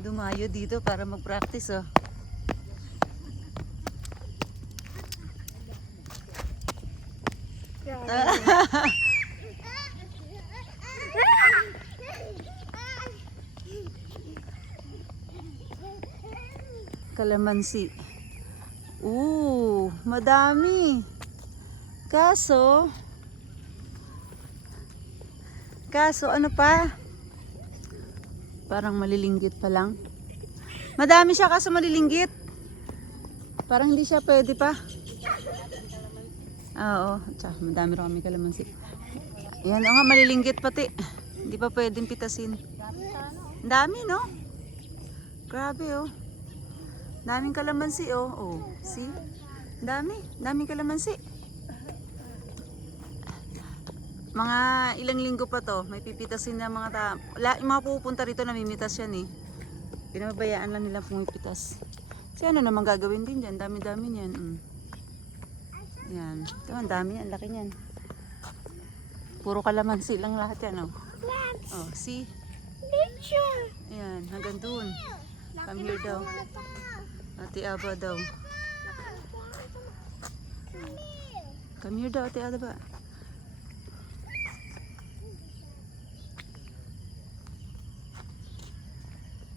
Dumayo dito para mag-practice, oh. Kalamansi. Madami. Kaso ano pa? Parang malilinggit pa lang. Madami siya kaso malilinggit. Parang hindi siya pwede pa. Oo, tsaka madami rin kami kalamansi. Yan, nga malilinggit pati. Hindi pa pwedeng pitasin. Dami, no? Grabe, oh. Daming kalamansi, oh. Oh, see? Daming kalamansi. Mga ilang linggo pa to, may pipitasin na mga yung mga pupunta rito namimitas yan, eh. Pinababayaan lang nila pumipitas. Kasi ano naman gagawin din dyan, dami-dami niyan. Yan, ito ang dami yan, laki niyan. Puro kalamansi lang lahat yan, oh. Oh, see? Yan, hanggang doon. Come here daw. Ate Aba daw. Come here daw, Ate Aba.